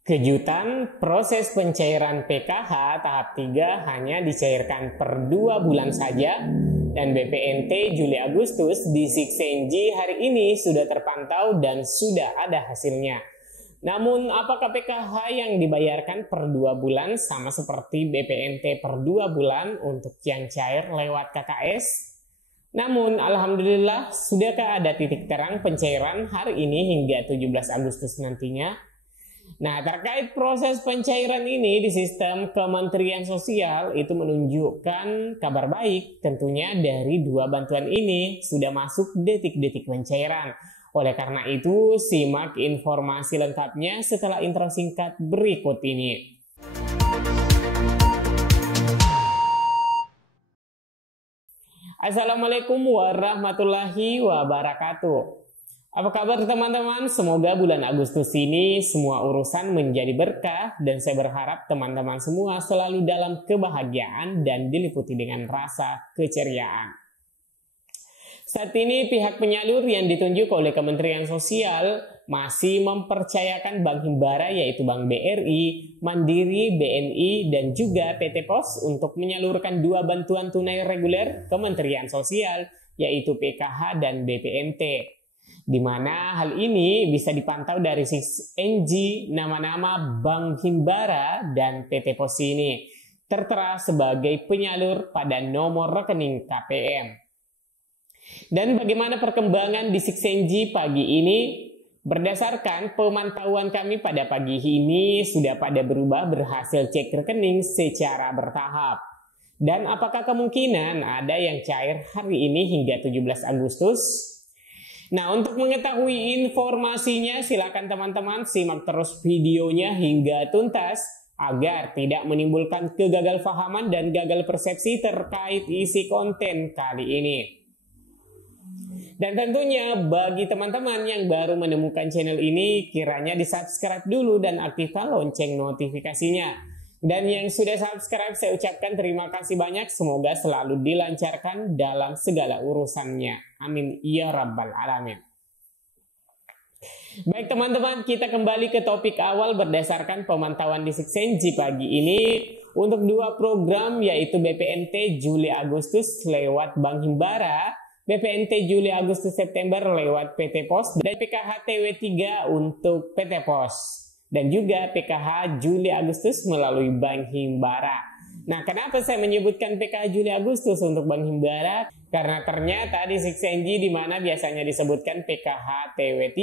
Kejutan, proses pencairan PKH tahap 3 hanya dicairkan per 2 bulan saja dan BPNT Juli Agustus di Siksenji hari ini sudah terpantau dan sudah ada hasilnya. Namun apakah PKH yang dibayarkan per 2 bulan sama seperti BPNT per 2 bulan untuk yang cair lewat KKS? Namun alhamdulillah sudahkah ada titik terang pencairan hari ini hingga 17 Agustus nantinya? Nah, terkait proses pencairan ini di sistem Kementerian Sosial itu menunjukkan kabar baik. Tentunya dari 2 bantuan ini sudah masuk detik-detik pencairan. Oleh karena itu, simak informasi lengkapnya setelah intro singkat berikut ini. Assalamualaikum warahmatullahi wabarakatuh. Apa kabar teman-teman? Semoga bulan Agustus ini semua urusan menjadi berkah dan saya berharap teman-teman semua selalu dalam kebahagiaan dan diliputi dengan rasa keceriaan. Saat ini pihak penyalur yang ditunjuk oleh Kementerian Sosial masih mempercayakan Bank Himbara yaitu Bank BRI, Mandiri, BNI, dan juga PT Pos untuk menyalurkan 2 bantuan tunai reguler Kementerian Sosial yaitu PKH dan BPNT. Di mana hal ini bisa dipantau dari NG nama-nama Bank Himbara dan PT Pos ini tertera sebagai penyalur pada nomor rekening KPM. Dan bagaimana perkembangan di Siksenji pagi ini? Berdasarkan pemantauan kami pada pagi ini sudah pada berubah berhasil cek rekening secara bertahap. Dan apakah kemungkinan ada yang cair hari ini hingga 17 Agustus? Nah, untuk mengetahui informasinya silakan teman-teman simak terus videonya hingga tuntas agar tidak menimbulkan kegagalfahaman dan gagal persepsi terkait isi konten kali ini. Dan tentunya bagi teman-teman yang baru menemukan channel ini kiranya di-subscribe dulu dan aktifkan lonceng notifikasinya. Dan yang sudah subscribe saya ucapkan terima kasih banyak, semoga selalu dilancarkan dalam segala urusannya. Amin ya rabbal alamin. Baik teman-teman, kita kembali ke topik awal berdasarkan pemantauan di Siksenji pagi ini untuk 2 program yaitu BPNT Juli Agustus lewat Bank Himbara, BPNT Juli Agustus September lewat PT Pos, dan PKH TW3 untuk PT Pos. Dan juga PKH Juli Agustus melalui Bank Himbara. Nah, kenapa saya menyebutkan PKH Juli Agustus untuk Bank Himbara? Karena ternyata di Siksenji di mana biasanya disebutkan PKH TW3,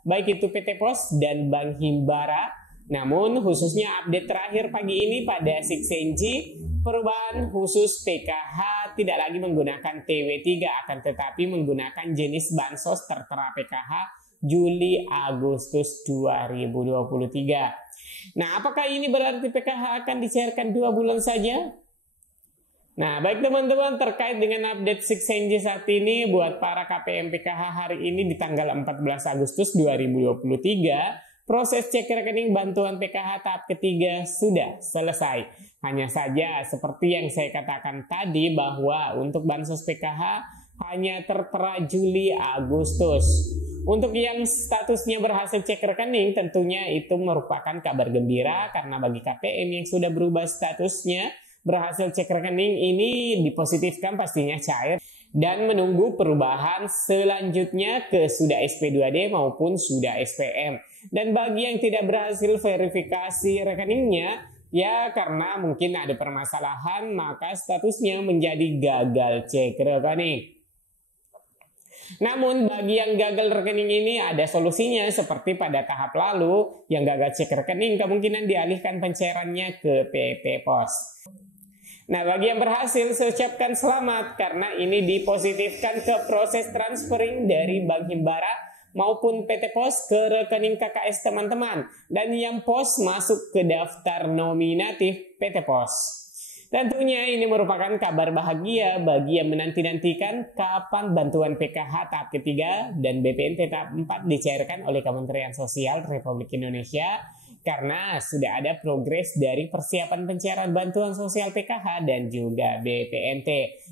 baik itu PT Pos dan Bank Himbara. Namun khususnya update terakhir pagi ini pada Siksenji, perubahan khusus PKH tidak lagi menggunakan TW3 akan tetapi menggunakan jenis bansos tertera PKH Juli Agustus 2023. Nah, apakah ini berarti PKH akan dicairkan 2 bulan saja? Nah, baik teman-teman, terkait dengan update Siksenji saat ini buat para KPM PKH hari ini di tanggal 14 Agustus 2023, proses cek rekening bantuan PKH tahap ketiga sudah selesai. Hanya saja seperti yang saya katakan tadi bahwa untuk bansos PKH hanya tertera Juli Agustus. Untuk yang statusnya berhasil cek rekening tentunya itu merupakan kabar gembira karena bagi KPM yang sudah berubah statusnya berhasil cek rekening ini dipositifkan pastinya cair dan menunggu perubahan selanjutnya ke sudah SP2D maupun sudah SPM. Dan bagi yang tidak berhasil verifikasi rekeningnya ya karena mungkin ada permasalahan maka statusnya menjadi gagal cek rekening. Namun bagi yang gagal rekening ini ada solusinya seperti pada tahap lalu yang gagal cek rekening kemungkinan dialihkan pencairannya ke PT Pos. Nah, bagi yang berhasil saya ucapkan selamat karena ini dipositifkan ke proses transferring dari Bank Himbara maupun PT Pos ke rekening KKS teman-teman dan yang Pos masuk ke daftar nominatif PT Pos. Tentunya ini merupakan kabar bahagia bagi yang menanti-nantikan kapan bantuan PKH tahap ketiga dan BPNT tahap 4 dicairkan oleh Kementerian Sosial Republik Indonesia karena sudah ada progres dari persiapan pencairan bantuan sosial PKH dan juga BPNT,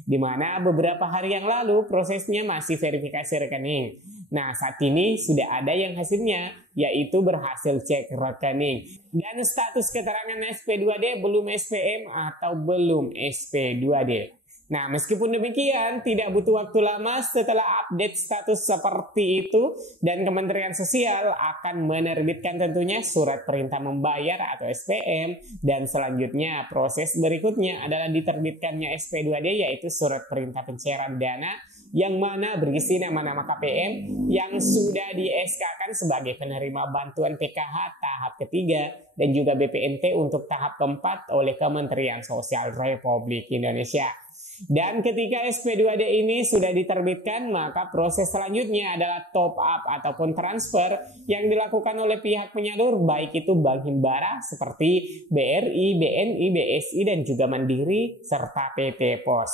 di mana beberapa hari yang lalu prosesnya masih verifikasi rekening. Nah, saat ini sudah ada yang hasilnya, yaitu berhasil cek rekening. Dan status keterangan SP2D belum SPM atau belum SP2D. Nah, meskipun demikian, tidak butuh waktu lama setelah update status seperti itu, dan Kementerian Sosial akan menerbitkan tentunya surat perintah membayar atau SPM, dan selanjutnya proses berikutnya adalah diterbitkannya SP2D, yaitu surat perintah pencairan dana, yang mana berisi nama-nama KPM yang sudah di-SK-kan sebagai penerima bantuan PKH tahap ketiga dan juga BPNT untuk tahap keempat oleh Kementerian Sosial Republik Indonesia. Dan ketika SP2D ini sudah diterbitkan, maka proses selanjutnya adalah top up ataupun transfer yang dilakukan oleh pihak penyalur, baik itu Bank Himbara seperti BRI, BNI, BSI, dan juga Mandiri, serta PT Pos.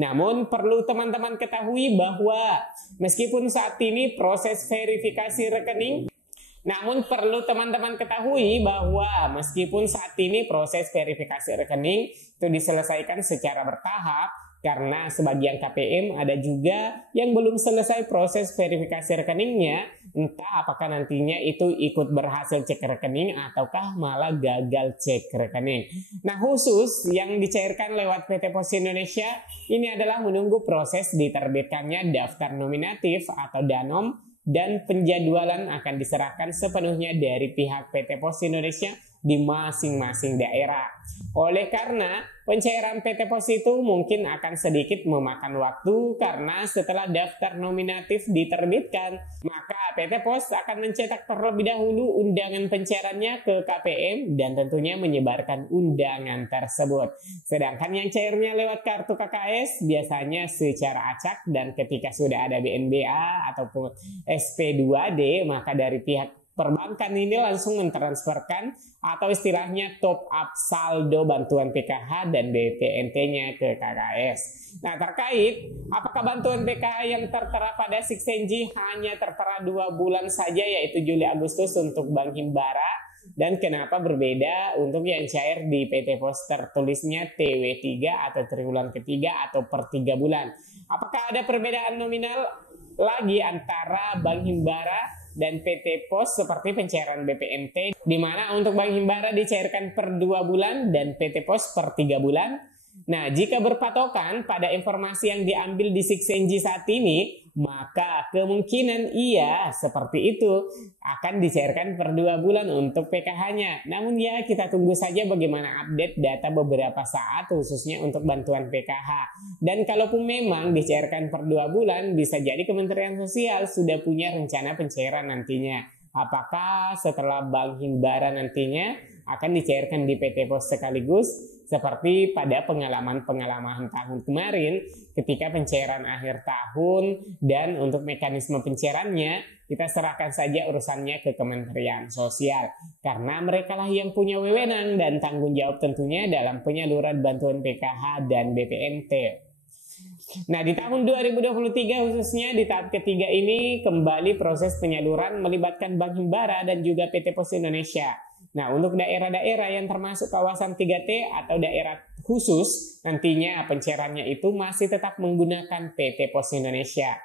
Namun perlu teman-teman ketahui bahwa meskipun saat ini proses verifikasi rekening, meskipun saat ini proses verifikasi rekening itu diselesaikan secara bertahap, karena sebagian KPM ada juga yang belum selesai proses verifikasi rekeningnya, entah apakah nantinya itu ikut berhasil cek rekening ataukah malah gagal cek rekening. Nah, khusus yang dicairkan lewat PT Pos Indonesia ini adalah menunggu proses diterbitkannya daftar nominatif atau DANOM, dan penjadwalan akan diserahkan sepenuhnya dari pihak PT Pos Indonesia di masing-masing daerah. Oleh karena pencairan PT Pos itu mungkin akan sedikit memakan waktu, karena setelah daftar nominatif diterbitkan, maka PT Pos akan mencetak terlebih dahulu undangan pencairannya ke KPM dan tentunya menyebarkan undangan tersebut. Sedangkan yang cairnya lewat kartu KKS biasanya secara acak, dan ketika sudah ada BNBA ataupun SP2D, maka dari pihak perbankan ini langsung mentransferkan atau istilahnya top up saldo bantuan PKH dan BPNT-nya ke KKS. Nah, terkait apakah bantuan PKH yang tertera pada Siksenji hanya tertera 2 bulan saja, yaitu Juli Agustus untuk Bank Himbara, dan kenapa berbeda untuk yang cair di PT Pos tertulisnya TW3 atau triwulan ketiga atau per 3 bulan. Apakah ada perbedaan nominal lagi antara Bank Himbara dan PT Pos seperti pencairan BPNT, di mana untuk Bank Himbara dicairkan per 2 bulan dan PT Pos per 3 bulan? Nah, jika berpatokan pada informasi yang diambil di Siksenji saat ini, maka kemungkinan iya seperti itu, akan dicairkan per 2 bulan untuk PKH-nya. Namun ya, kita tunggu saja bagaimana update data beberapa saat khususnya untuk bantuan PKH. Dan kalaupun memang dicairkan per 2 bulan, bisa jadi Kementerian Sosial sudah punya rencana pencairan nantinya. Apakah setelah Bank Himbara nantinya akan dicairkan di PT Pos sekaligus, seperti pada pengalaman-pengalaman tahun kemarin ketika pencairan akhir tahun, dan untuk mekanisme pencairannya kita serahkan saja urusannya ke Kementerian Sosial, karena mereka lah yang punya wewenang dan tanggung jawab tentunya dalam penyaluran bantuan PKH dan BPNT. Nah, di tahun 2023 khususnya di tahap ketiga ini kembali proses penyaluran melibatkan Bank Himbara dan juga PT Pos Indonesia. Nah, untuk daerah-daerah yang termasuk kawasan 3T atau daerah khusus, nantinya pencairannya itu masih tetap menggunakan PT Pos Indonesia.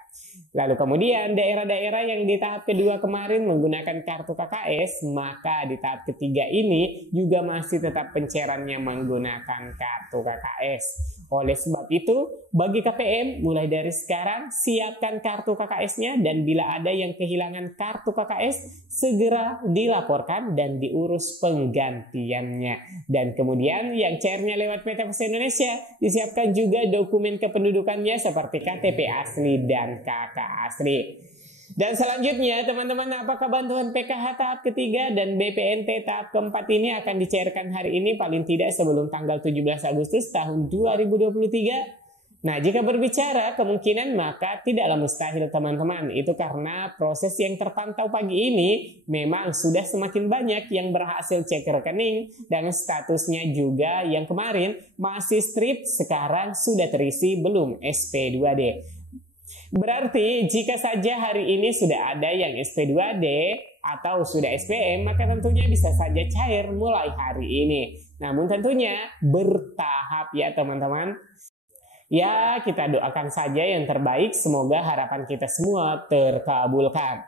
Lalu kemudian daerah-daerah yang di tahap kedua kemarin menggunakan kartu KKS, maka di tahap ketiga ini juga masih tetap pencairannya menggunakan kartu KKS. Oleh sebab itu, bagi KPM mulai dari sekarang siapkan kartu KKS-nya, dan bila ada yang kehilangan kartu KKS segera dilaporkan dan diurus penggantiannya. Dan kemudian yang cairnya lewat PT Pos Indonesia disiapkan juga dokumen kependudukannya seperti KTP asli dan KK asli. Dan selanjutnya teman-teman, apakah bantuan PKH tahap ketiga dan BPNT tahap keempat ini akan dicairkan hari ini paling tidak sebelum tanggal 17 Agustus tahun 2023? Nah, jika berbicara kemungkinan, maka tidaklah mustahil teman-teman. Itu karena proses yang terpantau pagi ini memang sudah semakin banyak yang berhasil cek rekening, dan statusnya juga yang kemarin masih strip, sekarang sudah terisi belum SP2D. Berarti jika saja hari ini sudah ada yang SP2D, atau sudah SPM, maka tentunya bisa saja cair mulai hari ini. Namun tentunya bertahap ya teman-teman. Ya, kita doakan saja yang terbaik, semoga harapan kita semua terkabulkan.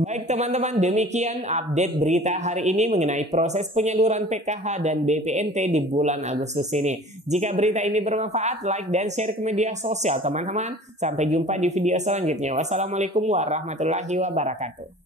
Baik teman-teman, demikian update berita hari ini mengenai proses penyaluran PKH dan BPNT di bulan Agustus ini. Jika berita ini bermanfaat, like dan share ke media sosial teman-teman. Sampai jumpa di video selanjutnya. Wassalamualaikum warahmatullahi wabarakatuh.